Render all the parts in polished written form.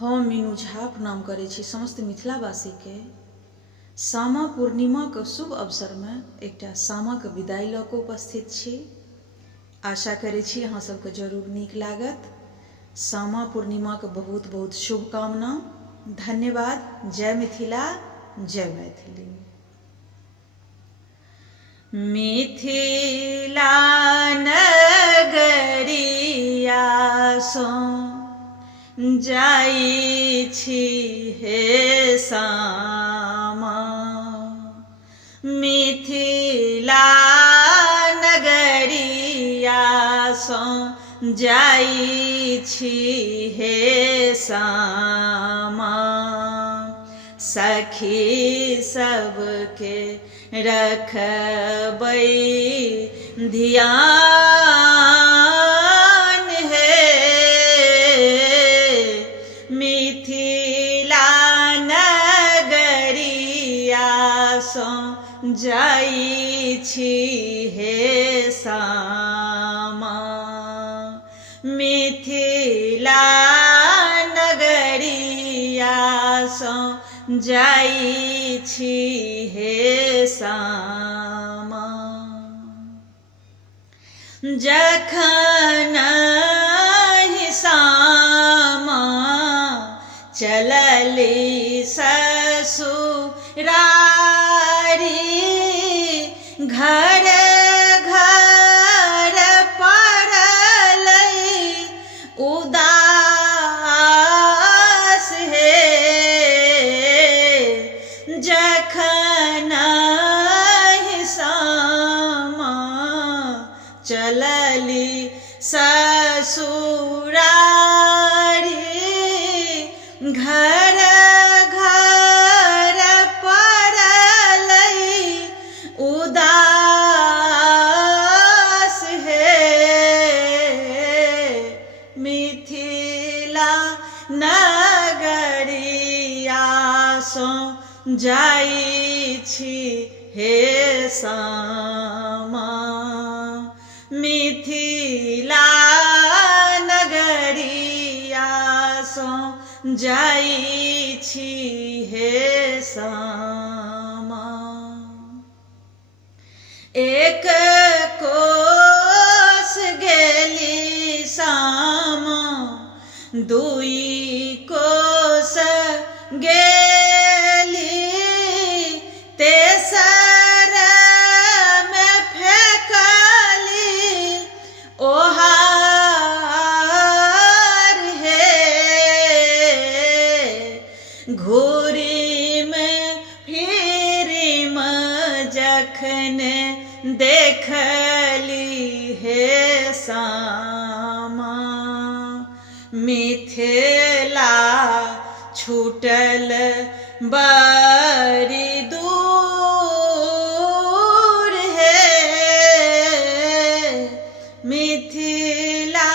हम मीनू झा प्रणाम करै छी समस्त मिथिलावासी के। सामा पूर्णिमा के शुभ अवसर में एकटा सामा के विदाई लऽ कऽ उपस्थित छी। आशा करै छी अहाँ सबके जरूर नीक लागत। सामा पूर्णिमा के बहुत बहुत शुभकामना। धन्यवाद। जय मिथिला, जय मैथिली। मिथिला नगरिया सँ जाइ छी हे सामा, मिथिला नगरिया सँ जाइ छी हे सामा। सखी सबके रखबै ध्यान हे, मिथिला नगरिया सँ जाइ छी हे सामा, मिथिला नगरिया सँ जाइ छी हे सामा। जखन सामा चलली ससुरारी, घर घर पड़लै उदास हे। जखन सामा चलली ससुरारी, घर घर पड़लै उदास हे। मिथिला नगरिया सँ जाइ छी हे सामा, मिथिला नगरिया सँ जाइ छी हे सामा। एक कोस गेली सामा, दुई कोस गेली, तेसर में फेंकली ओहार हे। घूरी में फिरी में जखन देखली हे सामा, मिथिला छूटल बड़ी दूर हे। मिथिला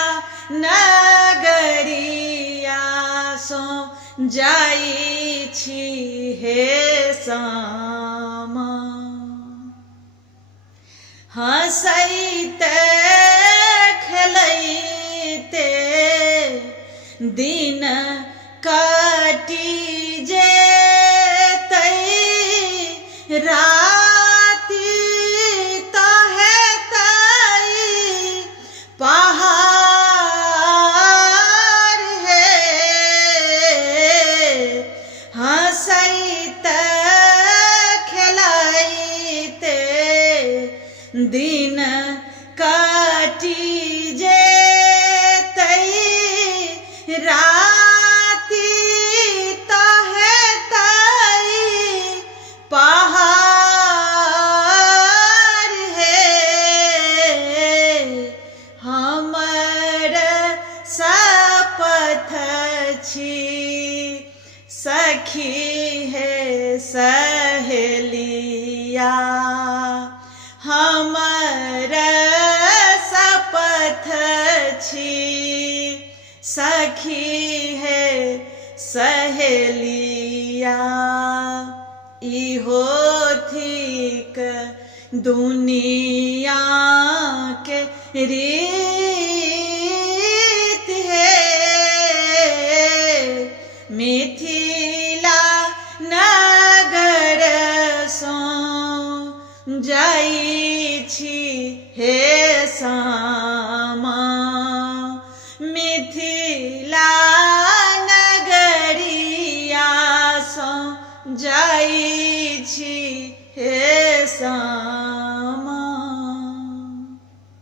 नगरिया सँ जाइ छी हे सामा। हँसैते खेलैते दिन कटि जेतै, राति तऽ हेतै पहाड़ हे। हँसैते खेलैते दिन कटि जेतै, राति तऽ हेतै पहाड़ हे। हमर शपथ छी सखी हे सहेलिया, हमर शपथ छी सखी हे सहेलिया। इहो थिक दुनिया के रीत हे, मिथिला नगरसँ जाइ छी हे सामा मिथिला नगरियासँ जाइ छी हे सामा।